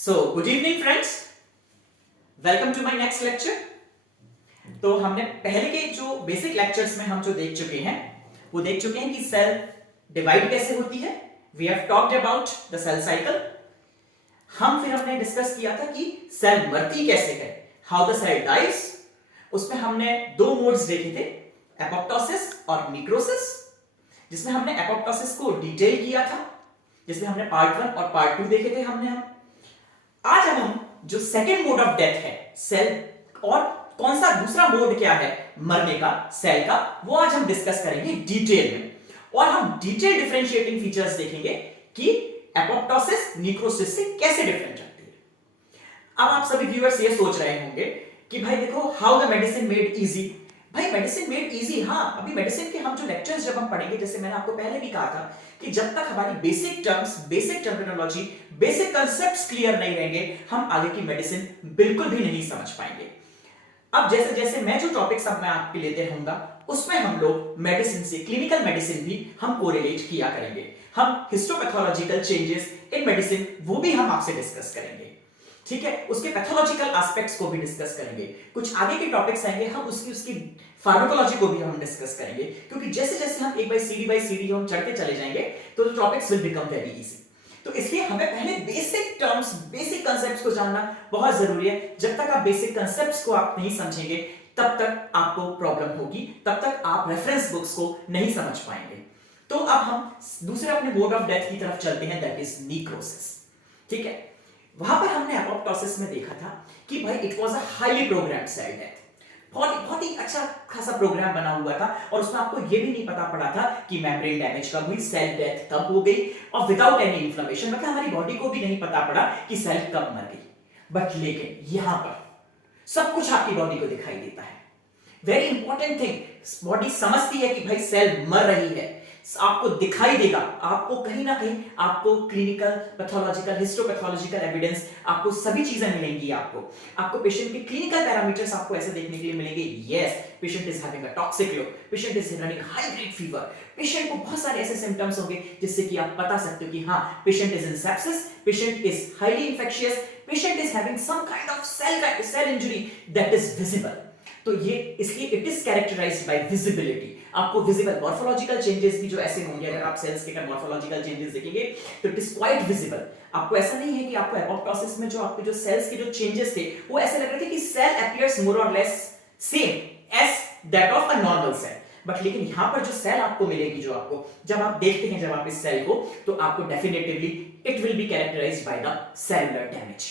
Good evening friends, welcome to my next lecture. तो हमने पहले के जो बेसिक लेक्चर्स में हम जो देख चुके हैं वो देख चुके हैं कि सेल डिवाइड कैसे होती है। We have talked about the cell cycle. फिर हमने डिस्कस किया था कि सेल मरती कैसे है, हाउ द सेल डाइज। उसमें हमने दो मोड्स देखे थे, एपोप्टोसिस और निक्रोसिस, जिसमें हमने एपोप्टोसिस को डिटेल किया था, जिसमें हमने पार्ट 1 और पार्ट 2 देखे थे। हम आज हम जो सेकेंड मोड ऑफ डेथ है सेल, और कौन सा दूसरा मोड क्या है मरने का सेल का, वो आज हम डिस्कस करेंगे डिटेल में। और हम डिटेल डिफरेंशिएटिंग फीचर्स देखेंगे कि एपोप्टोसिस निक्रोसिस से कैसे डिफरेंट रहती है। अब आप सभी व्यूअर्स ये सोच रहे होंगे कि भाई देखो, how the medicine made easy. भाई मेडिसिन मेड इजी, हाँ, अभी मेडिसिन के हम जो लेक्चर्स जब हम पढ़ेंगे, जैसे मैंने आपको पहले भी कहा था कि जब तक हमारी basic terms, basic terminology, basic concepts clear नहीं रहेंगे, हम आगे की मेडिसिन बिल्कुल भी नहीं समझ पाएंगे। अब जैसे जैसे मैं जो टॉपिक्स अब मैं आपके लेते रहूंगा, उसमें हम लोग मेडिसिन से, क्लिनिकल मेडिसिन भी हम कोरिलेट किया करेंगे। हम हिस्टोपैथोलॉजिकल चेंजेस इन मेडिसिन वो भी हम आपसे डिस्कस करेंगे, ठीक है। उसके पैथोलॉजिकल एस्पेक्ट्स को भी डिस्कस करेंगे। कुछ आगे के टॉपिक्स आएंगे, हम उसकी फार्माकोलॉजी को भी हम डिस्कस करेंगे, क्योंकि जैसे जैसे हम एक बाय सीडी हम चढ़ते चले जाएंगे तो topics will become very easy. तो इसलिए हमें पहले बेसिक टर्म्स, बेसिक कांसेप्ट्स को जानना बहुत जरूरी है। जब तक आप बेसिक कांसेप्ट्स को आप नहीं समझेंगे तब तक आपको प्रॉब्लम होगी, तब तक आप रेफरेंस बुक्स को नहीं समझ पाएंगे। तो अब हम दूसरे अपने मोड ऑफ डेथ की तरफ चलते हैं, दैट इज निक्रोसिस, ठीक है। वहां पर हमने एपोप्टोसिस में देखा था कि भाई it was a highly programmed cell death. बहुत ही अच्छा खासा प्रोग्राम बना हुआ था, और उसमें आपको ये भी नहीं पता पड़ा था कि मेम्ब्रेन डैमेज कब हुई, सेल डेथ कब हो गई, और विदाउट एनी इन्फ्लेमेशन, मतलब हमारी बॉडी को भी नहीं पता पड़ा कि सेल कब मर गई। बट लेकिन यहां पर सब कुछ आपकी बॉडी को दिखाई देता है। वेरी इंपॉर्टेंट थिंग, बॉडी समझती है कि भाई सेल मर रही है, आपको दिखाई देगा, आपको कहीं ना कहीं आपको क्लिनिकल, पैथोलॉजिकल, हिस्टोपैथोलॉजिकल एविडेंस, आपको सभी चीजें मिलेंगी। आपको पेशेंट के क्लिनिकल पैरामीटर्स आपको ऐसे देखने के लिए मिलेंगे। Yes, patient is having a toxic low, patient is running high grade fever, patient को बहुत सारे ऐसे सिम्टम्स होंगे जिससे कि आप बता सकते हो कि हाँ, patient is in sepsis, patient is highly infectious, patient is having some kind of cell injury that is visible. तो ये इसलिए it is characterised by visibility. आपको विजिबल मॉर्फोलॉजिकल चेंजेस भी जो ऐसे होंगे, अगर आप सेल्स के मॉर्फोलॉजिकल चेंजेस देखेंगे तो इट इज क्वाइट विजिबल। आपको ऐसा नहीं है कि आपको एपोप्टोसिस में जो आपके जो सेल्स के जो चेंजेस थे वो ऐसे लग रहे थे कि सेल अपीयर्स मोर और less same as that of a normal cell. But लेकिन यहां पर जो सेल आपको मिलेगी, जो आपको जब आप देखते हैं जब आप इस सेल को, तो आपको definitively it will be characterized by the cellular damage.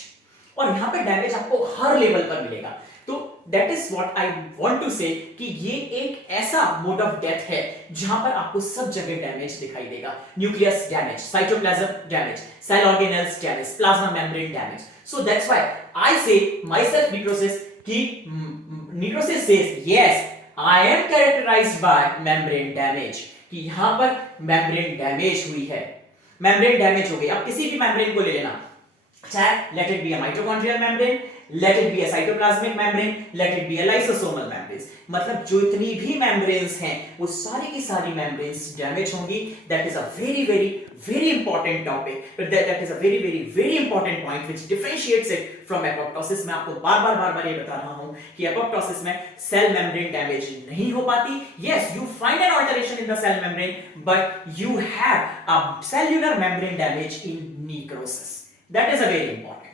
और यहां पे डैमेज आपको हर लेवल पर मिलेगा। तो that is what I want to say कि ये एक ऐसा मोड ऑफ डेथ है जहां पर आपको सब जगह डैमेज दिखाई देगा। Nucleus damage, cytoplasm damage, cell organelles damage, plasma membrane damage. So that's why I say myself necrosis की necrosis says yes I am characterized by membrane damage, कि यहां पर मेम्ब्रेन डैमेज हुई है, मेम्ब्रेन डैमेज हो गई। आप किसी भी मेम्ब्रेन को ले लेना, चाहे let it be a mitochondrial membrane, let it be a cytoplasmic membrane, let it be a lysosomal membranes, मतलब जो इतनी भी membranes हैं वो सारी की सारी membranes damage होंगी। That is a very very very important topic, but that is a very very very important point which differentiates it from apoptosis। मैं आपको बार बार ये बता रहा हूं कि apoptosis में cell membrane damage नहीं हो पाती। Yes, you find an alteration in the cell membrane, but you have a cellular membrane damage in necrosis. That is a very important।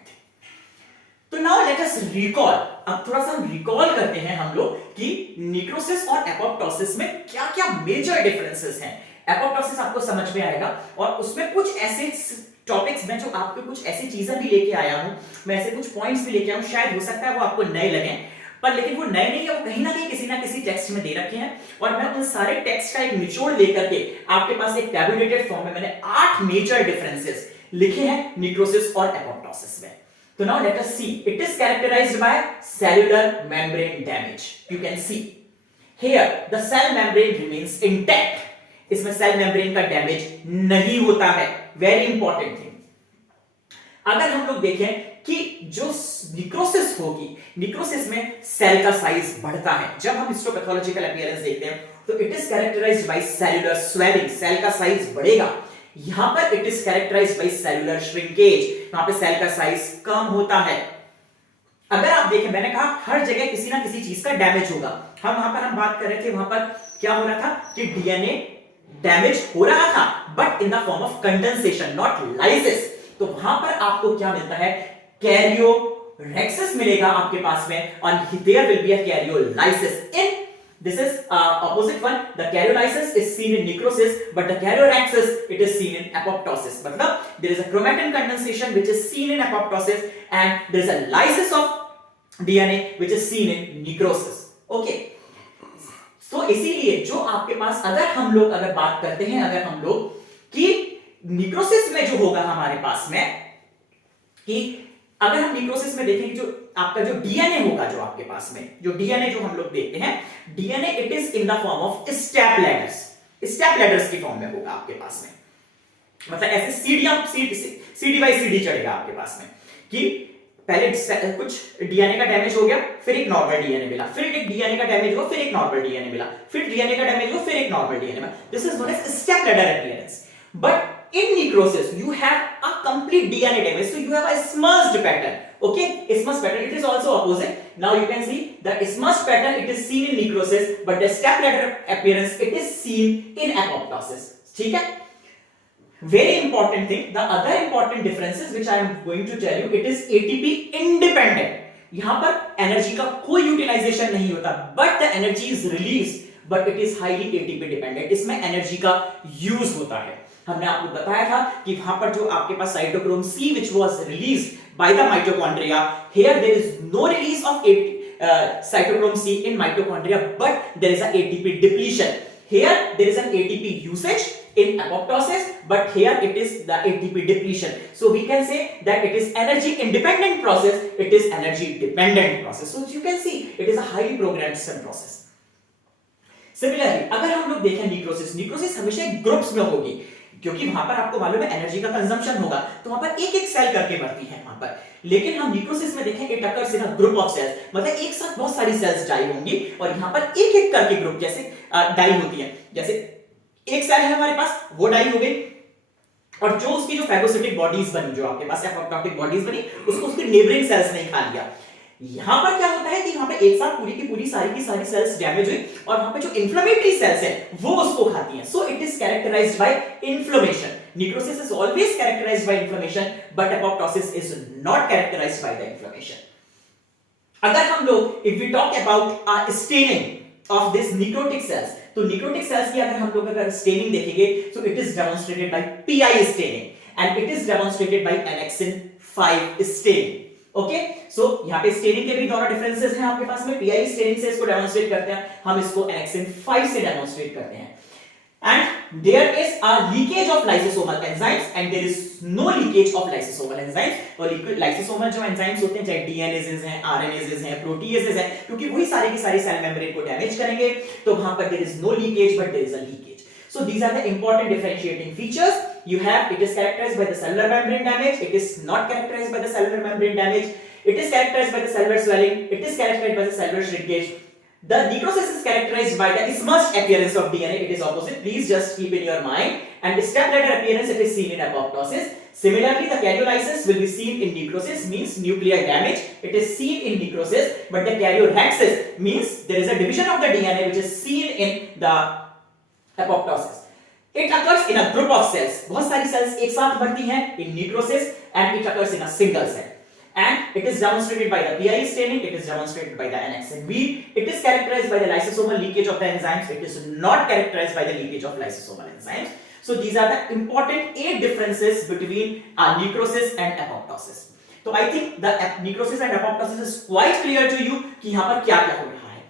तो नाउ लेट अस रिकॉल, अब थोड़ा सा हम रिकॉल करते हैं हम लोग कि निक्रोसिस और एपोप्टोसिस में क्या क्या मेजर डिफरेंसेस हैं। एपोप्टोसिस आपको समझ में आएगा, और उसमें कुछ ऐसे टॉपिक्स में जो आपको कुछ ऐसी चीजें भी लेके आया हूं, मैं ऐसे कुछ पॉइंट्स भी लेके आया हूं, शायद हो सकता है वो आपको नए लगे, पर लेकिन वो नए नहीं है, वो कहीं ना किसी टेक्स्ट में दे रखे हैं। और मैं उन सारे टेक्स्ट का एक निचोड़ लेकर के आपके पास एक टैबुलेटेड फॉर्म में मैंने 8 मेजर डिफरेंसेस लिखे हैं निक्रोसिस और एपोप्टोसिस में। So now let us see. It is characterized by cellular membrane damage. You can see here the cell membrane remains intact. इसमें सेल मेम्ब्रेन का डैमेज नहीं होता है। Very important thing. अगर हम लोग देखें कि जो निक्रोसिस होगी, निक्रोसिस में सेल का साइज बढ़ता है। जब हम हिस्टोपैथोलॉजिकल अपीयरेंस देखते हैं तो it is characterised by cellular swelling, cell का साइज बढ़ेगा। यहां पर it is characterised by cellular shrinkage, वहां पे सेल का साइज कम होता है। अगर आप देखें, मैंने कहा हर जगह किसी ना किसी चीज का डैमेज होगा। हम बात कर रहे थे वहां पर क्या हो रहा था कि डीएनए डैमेज हो रहा था, but in the form of condensation, not lysis. तो वहां पर आपको क्या मिलता है, कैरियोरेक्सिस मिलेगा आपके पास में, और there will be a karyolysis in this is opposite one. The karyolysis is seen in necrosis, but the karyorexis it is seen in apoptosis. मतलब there is a chromatin condensation which is seen in apoptosis, and there is a lysis of DNA which is seen in necrosis. Okay. तो इसीलिए जो आपके पास अगर बात करते हैं हम लोग कि निक्रोसिस में जो होगा हमारे पास में, कि अगर हम निक्रोसिस में देखें जो आपका जो डीएनए होगा, जो आपके पास में जो डीएनए जो हम लोग देखते हैं, DNA it is in the form of step ladders की फॉर्म में होगा आपके पास में। मतलब ऐसे सीडी बाई सीडी चढ़ेगा आपके पास में, कि पहले कुछ डीएनए का डैमेज हो गया, फिर एक नॉर्मल डीएनए मिला, फिर एक डीएनए का डैमेज हुआ, फिर एक नॉर्मल डीएनए मिला, फिर डीएनए का डैमेज हुआ, फिर एक नॉर्मल डीएनए मिला। This is known as step ladder appearance. But in necrosis you have a complete DNA damage, so you have a smudged pattern. Okay, smudged pattern, it is also opposite. Now you can see the smudged pattern it is seen in necrosis, but the step ladder appearance it is seen in apoptosis. ठीक है, very important thing, the other important differences which I am going to tell you, it is ATP independent. यहां पर energy का कोई utilisation नहीं होता, but the energy is released, but it is highly ATP dependent. इसमें energy का use होता है। हमने आपको बताया था कि वहां पर जो आपके पास cytochrome c which was released by the mitochondria, here there is no release of cytochrome C in mitochondria, but there is a ATP depletion. Here there is an ATP usage in apoptosis, but here it is the ATP depletion. So we can say that it is energy independent process, it is energy dependent process. So you can see it is a highly programmed system process. Similarly, अगर हम लोग देखें necrosis हमेशा groups में होगी, क्योंकि वहां पर आपको मालूम है एनर्जी का कंजम्पशन होगा, तो वहां पर एक एक सेल करके बढ़ती है वहां पर। लेकिन हम निक्रोसिस में देखें it occurs in a group of cells, मतलब एक साथ बहुत सारी सेल्स डाई होंगी, और यहां पर एक एक करके ग्रुप जैसे डाई होती है। जैसे एक सेल है हमारे पास, वो डाई हो गई, और जो उसकी जो फैगोसिटिक बॉडीज बनी, जो आपके पास एपोप्टोटिक बॉडीज बनी, उसको उसके नेबरिंग सेल्स ने खा लिया। यहां पर क्या होता है कि वहां पे एक साथ पूरी की पूरी सारी की सारी सेल्स डैमेज हुई, और वहां पे जो इन्फ्लेमेटरी सेल्स है वो उसको खाती हैं। So it is characterised by inflammation. Necrosis is always characterised by inflammation, but apoptosis is not characterised by the inflammation. अगर हम लोग if we talk about staining of this necrotic cells, तो necrotic cells की अगर staining देखेंगे, so it is demonstrated by PI staining, and it is demonstrated by annexin 5 staining. Okay, so यहां पे staining के भी दोनों डिफरेंसेस हैं आपके पास में। पीआई स्टेनिंग से इसको डेमोंस्ट्रेट करते हैं, हम इसको एनेक्सिन 5 से डेमोंस्ट्रेट करते हैं। And there is a leakage of lysosomal enzymes, and there is no leakage of lysosomal enzymes. और लाइसोसोमल जो एंजाइम्स होते हैं, चाहे डीएनएजेस हैं, आरएनएजेस हैं, प्रोटीएजेस हैं, क्योंकि वही सारी की सारी सेल मेम्ब्रेन को डैमेज करेंगे, तो वहां पर there is no leakage, but there is a leakage. So these are the important differentiating features. You have, it is characterized by the cellular membrane damage, it is not characterized by the cellular membrane damage, it is characterized by the cellular swelling, it is characterized by the cellular shrinkage. The necrosis is characterized by the smudged appearance of DNA, it is opposite, please just keep in your mind. And the step ladder appearance, it is seen in apoptosis. Similarly, the karyolysis will be seen in necrosis, means nuclear damage, it is seen in necrosis, but the karyorexis means there is a division of the DNA which is seen in the apoptosis. It occurs in a group of cells. बहुत सारी cells एक साथ बढ़ती हैं in necrosis, and it occurs in a single cell. And it is demonstrated by the PI staining. It is demonstrated by the annexin B. It is characterized by the lysosomal leakage of the enzymes. It is not characterized by the leakage of lysosomal enzymes. So these are the important 8 differences between necrosis and apoptosis. So I think the necrosis and apoptosis is quite clear to you कि यहाँ पर क्या-क्या हो रहा है.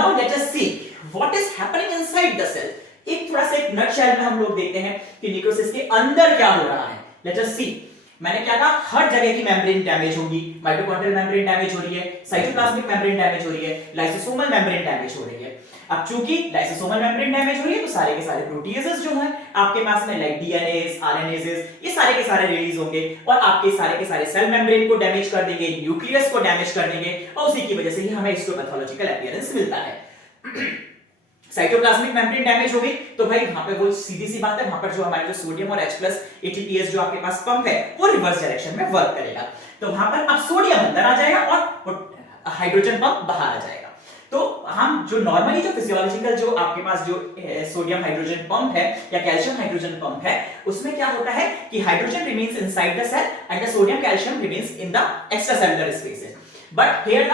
Now let us see what is happening inside the cell. एक थोड़ा सा एक नटशेल में हम लोग देखते हैं कि निक्रोसिस के अंदर क्या हो रहा है। लेट अस सी। मैंने क्या कहा, हर जगह की मेम्ब्रेन डैमेज होगी, माइटोकॉन्ड्रियल मेम्ब्रेन डैमेज हो रही है, साइटोप्लाज्मिक मेम्ब्रेन डैमेज हो रही है, लाइसोसोमल मेम्ब्रेन डैमेज हो रही है। अब चूंकि लाइसोसोमल मेम्ब्रेन डैमेज हो रही है, तो सारे के सारे प्रोटीएजेस जो हैं आपके पास में, लाइक डीएनएस, आरएनएजेस, ये सारे के सारे रिलीज होंगे, और आपके सारे के सारे सेल मेम्ब्रेन को डैमेज कर देंगे, न्यूक्लियस को डैमेज कर देंगे, और उसी की वजह से ही हमें हिस्टोपैथोलॉजिकल अपीयरेंस मिलता है। साइटोप्लाज्मिक मेम्ब्रेन डैमेज हो गई तो भाई वहां पे वो सीधी सी बात है, वहां पर जो हमारे जो सोडियम और H+ ATPase जो आपके पास पंप है वो रिवर्स डायरेक्शन में वर्क करेगा। तो वहां पर अब सोडियम अंदर आ जाएगा और हाइड्रोजन पंप बाहर आ जाएगा। तो हम जो नॉर्मली जो फिजियोलॉजिकल जो आपके पास जो सोडियम हाइड्रोजन पंप है या कैल्शियम हाइड्रोजन पंप है, उसमें क्या होता है कि hydrogen remains inside the cell and the sodium calcium remains in the extracellular spaces. But here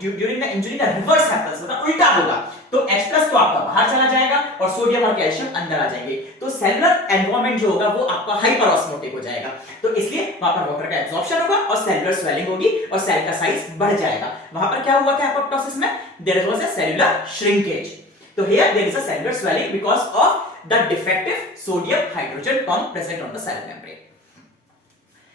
during the injury the reverse happens, मतलब उल्टा होगा। तो H+ तो आपका बाहर चला जाएगा और सोडियम और कैल्शियम अंदर आ जाएंगे। तो सेलुलर एनवायरनमेंट जो होगा वो आपका हाइपरऑस्मोटिक हो जाएगा। तो इसलिए वहां पर वाटर का एब्जॉर्प्शन होगा और सेलुलर स्वेलिंग होगी और सेल का साइज बढ़ जाएगा। वहां पर क्या हुआ था एपोप्टोसिस में? There was a cellular shrinkage. तो here there is a cellular swelling because of the defective sodium hydrogen pump present on the cell membrane.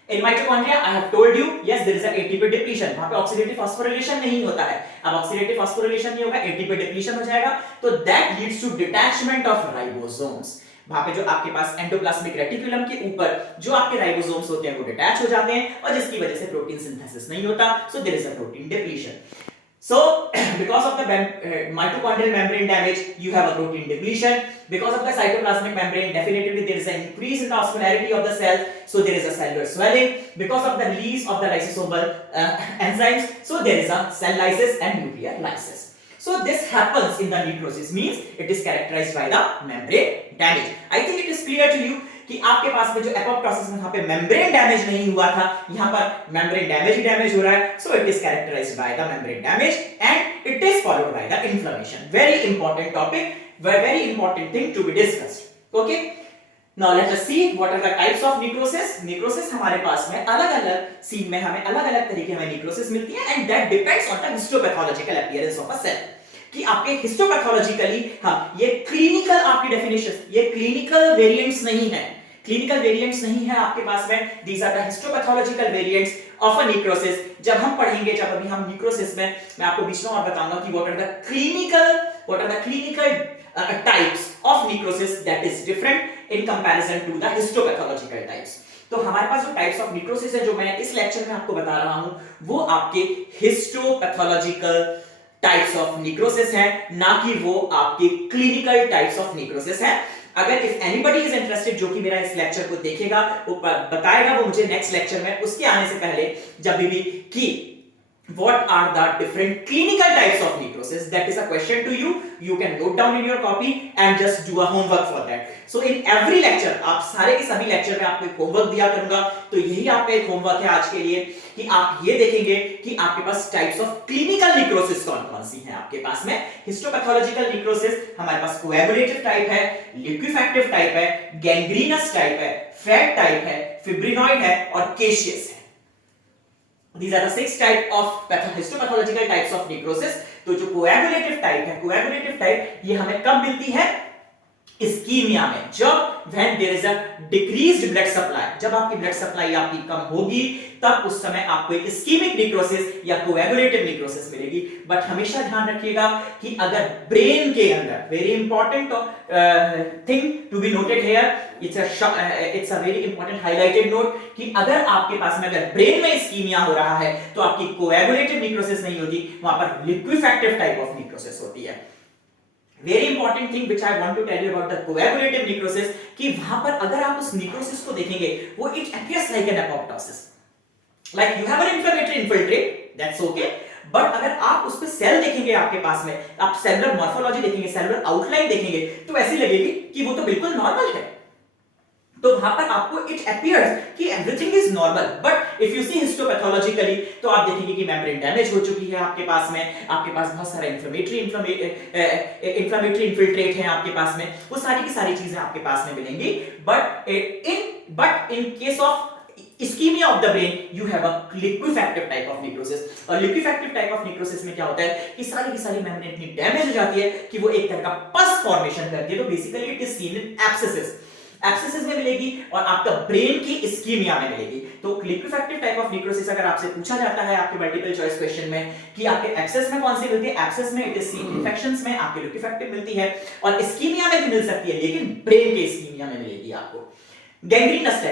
In mitochondria, I have told you, yes, there is an ATP depletion. वहां पे oxidative phosphorylation नहीं होता है। अब oxidative phosphorylation नहीं होगा, ATP depletion हो जाएगा, तो that leads to detachment of ribosomes. वहां पे जो आपके पास एंडोप्लाज्मिक रेटिकुलम के ऊपर जो आपके राइबोसोम्स होते हैं वो डिटैच हो जाते हैं और जिसकी वजह से प्रोटीन सिंथेसिस नहीं होता, so there is a protein depletion. So because of the mitochondrial membrane damage you have a protein depletion. Because of the cytoplasmic membrane, definitely there is an increase in the osmolarity of the cell, so there is a cellular swelling. Because of the release of the lysosomal enzymes, so there is a cell lysis and nuclear lysis. So this happens in the necrosis, means it is characterized by the membrane damage. I think it is clear to you कि आपके पास में जो apoptosis में वहां पे membrane damage नहीं हुआ था, यहां पर मेम्ब्रेन डैमेज ही डैमेज हो रहा है। So it is characterised by the membrane damage and it is followed by the inflammation. Very important topic, very important thing to be discussed. Okay, now let us see what are the types of necrosis. Necrosis हमारे पास में अलग-अलग scene में हमें अलग-अलग तरीके में necrosis मिलती है and that depends on the histopathological appearance of a cell. कि आपके हिस्टोपैथोलॉजिकली, हां, ये क्लिनिकल आपकी डेफिनेशन, ये क्लिनिकल वेरिएंट्स नहीं है, क्लिनिकल वेरिएंट्स नहीं है आपके पास में। These are the histopathological variants of a necrosis. जब हम पढ़ेंगे, जब अभी हम निक्रोसिस में मैं आपको बीच में और बताऊंगा कि what are the clinical types of necrosis that is different in comparison to the histopathological types. तो हमारे पास जो टाइप्स ऑफ निक्रोसिस है जो मैं इस लेक्चर में आपको बता रहा हूं, वो आपके हिस्टोपैथोलॉजिकल टाइप्स ऑफ निक्रोसिस है, ना कि वो आपके क्लिनिकल टाइप्स ऑफ निक्रोसिस है। अगर इफ एनीबॉडी इज इंटरेस्टेड जो कि मेरा इस लेक्चर को देखेगा, वो बताएगा वो मुझे नेक्स्ट लेक्चर में, उसके आने से पहले जब भी कि what are the different clinical types of necrosis, that is a question to you. You can note down in your copy and just do a homework for that. So in every lecture, आप सारे के सभी lecture में आपको एक homework दिया करूंगा, तो यही आपका एक होमवर्क है आज के लिए कि आप ये देखेंगे कि आपके पास टाइप्स ऑफ क्लिनिकल निक्रोसिस कौन-कौन सी हैं आपके पास में। हिस्टोपैथोलॉजिकल निक्रोसिस हमारे पास कोएगुलेटिव टाइप है, लिक्विफैक्टिव टाइप है, गैंग्रीनस टाइप है, फैट टाइप है, फिब्रिनॉइड है और केशियस है। These are the 6 type of histopathological types of necrosis. तो जो coagulative type है, coagulative type ये हमें कब मिलती है? इस्कीमिया में, जब when there is a decreased blood supply, जब आपकी ब्लड सप्लाई आपकी कम होगी, तब उस समय आपको एक इस्कीमिक निक्रोसिस या कोएगुलेटिव निक्रोसिस मिलेगी। बट हमेशा ध्यान रखिएगा कि अगर ब्रेन के अंदर, very important thing to be noted here, it's a very important highlighted note, कि अगर आपके पास में अगर ब्रेन में इस्कीमिया हो रहा है तो आपकी कोएगुलेटिव निक्रोसिस नहीं होती, वहां पर लिक्विफैक्टिव टाइप ऑफ निक्रोसिस होती है। Very important thing which I want to tell you about the coagulative necrosis, कि वहां पर अगर आप उस निक्रोसिस को देखेंगे, वो it appears like an apoptosis, like you have an inflammatory infiltrate, that's okay. But अगर आप उस पे सेल देखेंगे आपके पास में, आप सेलुलर मॉर्फोलॉजी देखेंगे, सेलुलर आउटलाइन देखेंगे, तो ऐसी लगेगी कि वो तो बिल्कुल नॉर्मल है। तो वहां पर आपको इट अपीयर्स कि everything is normal, but if you see histopathologically तो आप देखेंगे कि मेम्ब्रेन डैमेज हो चुकी है आपके पास में, आपके पास बहुत सारा इन्फ्लेमेटरी इन्फिल्ट्रेट है आपके पास में, वो सारी की सारी चीजें आपके पास में मिलेंगी। But in case of ischemia of the brain you have a liquefactive type of necrosis। और liquefactive type of necrosis में क्या होता है कि सारी की सारी मेम्ब्रेन इतनी डैमेज हो जाती है कि वो एक तरह का पस फॉर्मेशन करती है। तो basically it is seen in abscesses में मिलेगी और आपका ब्रेन की इस्कीमिया में मिलेगी। तो लिक्विफैक्टिव टाइप ऑफ निक्रोसिस अगर आपसे पूछा जाता है आपके मल्टीपल चॉइस क्वेश्चन में कि आपके एब्सेस में कौन सी मिलती है, एब्सेस में इट इज सीन इन्फेक्शंस में आपके लिक्विफैक्टिव मिलती है और इस्कीमिया में भी मिल सकती है, लेकिन ब्रेन के इस्कीमिया में मिलेगी आपको। Gangrenous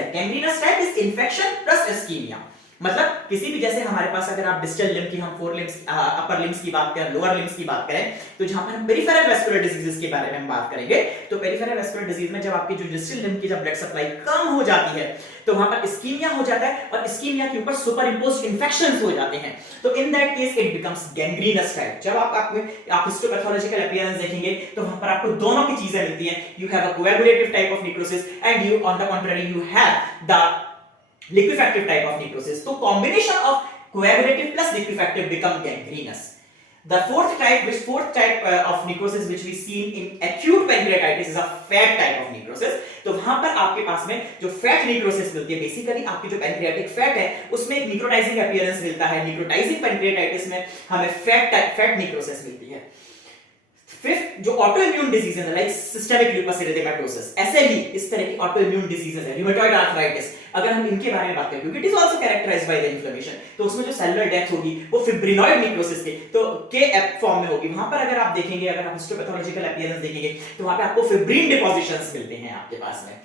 type is infection plus ischemia, मतलब किसी भी, जैसे हमारे पास अगर आप डिस्टल लिम्ब की, हम फोर लिम्स, अपर लिम्स की बात करें, लोअर लिम्स की बात करें, तो जहां पर हम पेरिफेरल वेस्कुलर डिजीजेस के बारे में हम बात करेंगे, तो पेरिफेरल वेस्कुलर डिजीज में जब आपकी जो डिस्टल लिम्ब की जब ब्लड सप्लाई कम हो जाती है तो वहां पर इस्कीमिया हो जाता है, और इस्कीमिया के ऊपर सुपर इंपोज्ड इन्फेक्शंस हो जाते हैं, तो in that case it becomes gangrenous type. जब आप हिस्टोपैथोलॉजिकल अपीयरेंस देखेंगे तो वहां पर आपको दोनों की चीजें मिलती हैं, you have a coagulative type of necrosis and you on the contrary you have the liquefactive type of necrosis. So combination of coagulative plus liquefactive become gangrenous. The fourth type of necrosis which we see in acute pancreatitis is a fat type of necrosis. तो वहां पर आपके पास में जो fat necrosis मिलती है, basically आपकी जो पैंक्रियाटिक फैट है उसमें एक निक्रोटाइजिंग अपीयरेंस मिलता है। निक्रोटाइजिंग पैंक्रियाटाइटिस में हमें फैट necrosis मिलती है। फिफ्थ जो ऑटो इम्यून डिजीजेस है, like systemic lupus erythematosus, SLE, इस तरह की ऑटो इम्यून डिजीजेस है, रूमेटॉइड आर्थराइटिस, अगर हम इनके बारे में बात करें, क्योंकि it is also characterized by the inflammation, तो उसमें जो सेलुलर डेथ होगी वो फिब्रिनॉइड नेक्रोसिस के एप फॉर्म में होगी। वहां पर अगर आप देखेंगे, अगर आप हिस्टोपैथोलॉजिकल अपीयरेंस देखेंगे तो वहां पे आपको फिब्रिन डिपॉजिशंस मिलते हैं आपके पास में।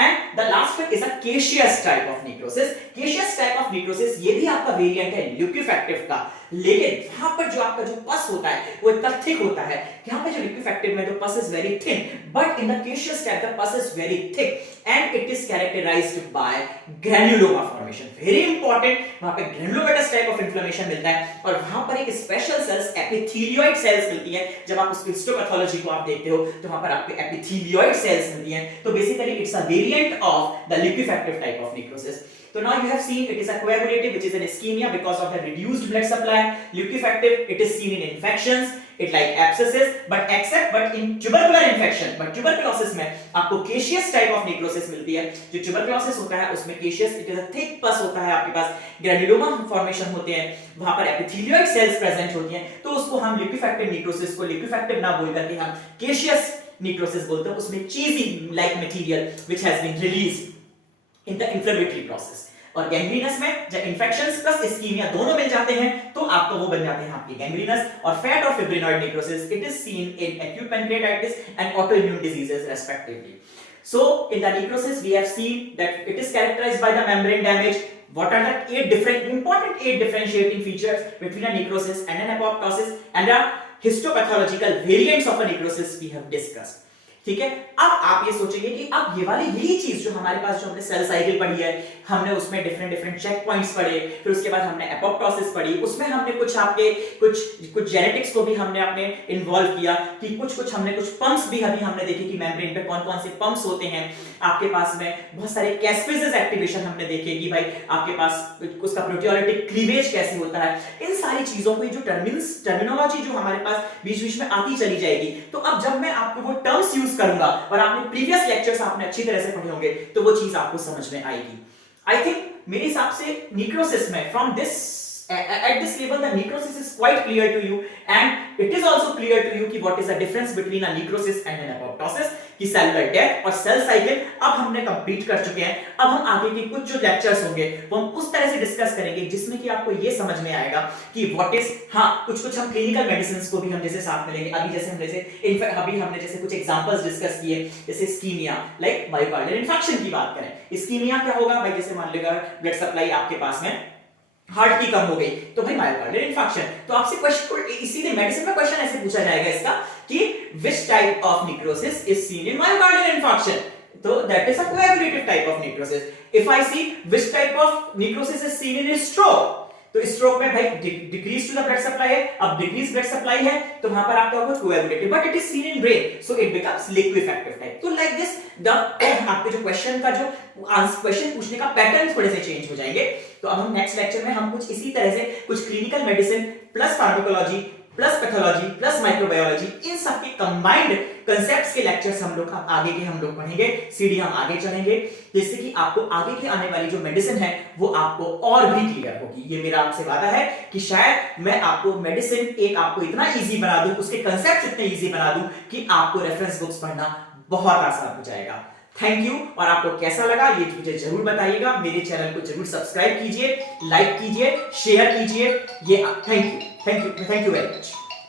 And the last one is a caseous type of necrosis. Caseous type of necrosis ये भी आपका वेरिएंट है liquefactive का, लेकिन वहां पर जो आपका जो पस होता है वो इतना थिक होता है, यहाँ पे जो liquefactive में जो पस is very thin, but in the caseous type the pus is very thick and it is characterized by granuloma formation. Very important, वहां पे granulomatous type of inflammation मिलता है, और वहां पर एक special cells epithelioid cells मिलती है। जब आप उसकी हिस्टोपैथोलॉजी को आप देखते हो तो वहां पर आपको epithelioid cells मिलती हैं, तो basically it's a variant of the liquefactive type of necrosis. So now you have seen it is a coagulative, which is an ischemia because of the reduced blood supply. Liquefactive, it is seen in infections, it like abscesses, but in tubercular infection, but tuberculosis में आपको caseous type of necrosis मिलती है। जो tuberculosis होता है उसमें caseous, it is a thick pus होता है, आपके पास granuloma formation होते हैं, वहां पर epithelioid cells present होती हैं, तो उसको हम liquefactive necrosis को liquefactive ना बोल करके हम caseous necrosis बोलते हैं। उसमें cheesy like material which has been released in the inflammatory process। और गैंग्रीनस में जब इन्फेक्शंस प्लस इस्कीमिया दोनों मिल जाते हैं तो आपको वो बन जाते हैं आपकी गैंग्रीनस और फैट और fibrinoid necrosis. It is seen in acute pancreatitis and autoimmune diseases respectively. So in the necrosis we have seen that it is characterized by the membrane damage. What are the important differentiating features between a necrosis and an apoptosis and a histopathological variants of a necrosis we have discussed. ठीक है, अब आप ये सोचेंगे कि अब ये वाली यही चीज जो हमारे पास जो हमने सेल साइकिल पढ़ी है, हमने उसमें डिफरेंट चेक पॉइंट्स पढ़े, फिर उसके बाद हमने एपोप्टोसिस पढ़ी, उसमें हमने कुछ जेनेटिक्स को भी हमने अपने इन्वॉल्व किया कि कुछ हमने कुछ पंप्स भी अभी हमने देखे कि मेम्ब्रेन पे कौन-कौन से पंप्स होते हैं आपके पास में, बहुत सारे कैस्पेजेस एक्टिवेशन हमने देखे कि भाई आपके पास उसका प्रोटियोलिटिक क्लीवेज कैसे होता है। इन सारी चीजों को जो टर्मिनोलॉजी जो हमारे पास बीच-बीच में आती चली जाएगी, तो अब जब मैं आपको वो टर्म्स यूज करूंगा और आपने प्रीवियस लेक्चर्स आपने अच्छी तरह से पढ़े होंगे तो वो चीज आपको समझ में आएगी। आई थिंक मेरे हिसाब से नेक्रोसिस में from this at this level the necrosis is quite clear to you and it is also clear to you कि what is the difference between a necrosis and an apoptosis कि cellular death और cell cycle अब हमने complete कर चुके हैं। अब हम आगे के कुछ जो लेक्चर्स होंगे वो हम उस तरह से डिस्कस करेंगे जिसमें कि आपको ये समझ में आएगा कि व्हाट इज, हाँ कुछ हम क्लिनिकल मेडिसिन को भी हम जैसे साथ में लेंगे। अभी हमने जैसे कुछ एग्जांपल्स डिस्कस किए, जैसे इस्कीमिया लाइक मायोकार्डियल इन्फेक्शन की बात करें, इस्कीमिया क्या होगा भाई, जैसे मान लीजिए ब्लड सप्लाई आपके पास में हार्ट की कम हो गई तो भाई मायोकार्डियल इन्फेक्शन। तो आपसे क्वेश्चन इसीलिए मेडिसिन में क्वेश्चन ऐसे पूछा जाएगा इसका कि which type of necrosis is seen in myocardial infarction, so that is a coagulative type of necrosis. If I see which type of necrosis is seen in stroke, तो stroke में भाई decrease to the blood supply है, अब decrease blood supply है तो वहां पर आपका होगा coagulative, but it is seen in brain so it becomes liquefactive type. तो लाइक दिस द आपके जो क्वेश्चन का जो क्वेश्चन पूछने का पैटर्न थोड़े से चेंज हो जाएंगे। तो अब हम नेक्स्ट लेक्चर में हम कुछ इसी तरह से कुछ clinical medicine plus pharmacology plus pathology plus microbiology इन सब के कंबाइंड कांसेप्ट्स के लेक्चर्स हम लोग आगे के हम लोग पढ़ेंगे, सीढ़ी हम आगे चढ़ेंगे, जिससे कि आपको आगे की आने वाली जो मेडिसिन है वो आपको और भी क्लियर होगी। ये मेरा आपसे वादा है कि शायद मैं आपको मेडिसिन एक आपको इतना इजी बना दूं, उसके कांसेप्ट्स इतने इजी बना दूं कि आपको रेफरेंस बुक्स पढ़ना बहुत आसान हो जाएगा। थैंक यू, और आपको कैसा लगा ये मुझे जरूर बताइएगा। मेरे चैनल को जरूर सब्सक्राइब कीजिए, लाइक कीजिए, शेयर कीजिए। ये थैंक यू वेरी मच।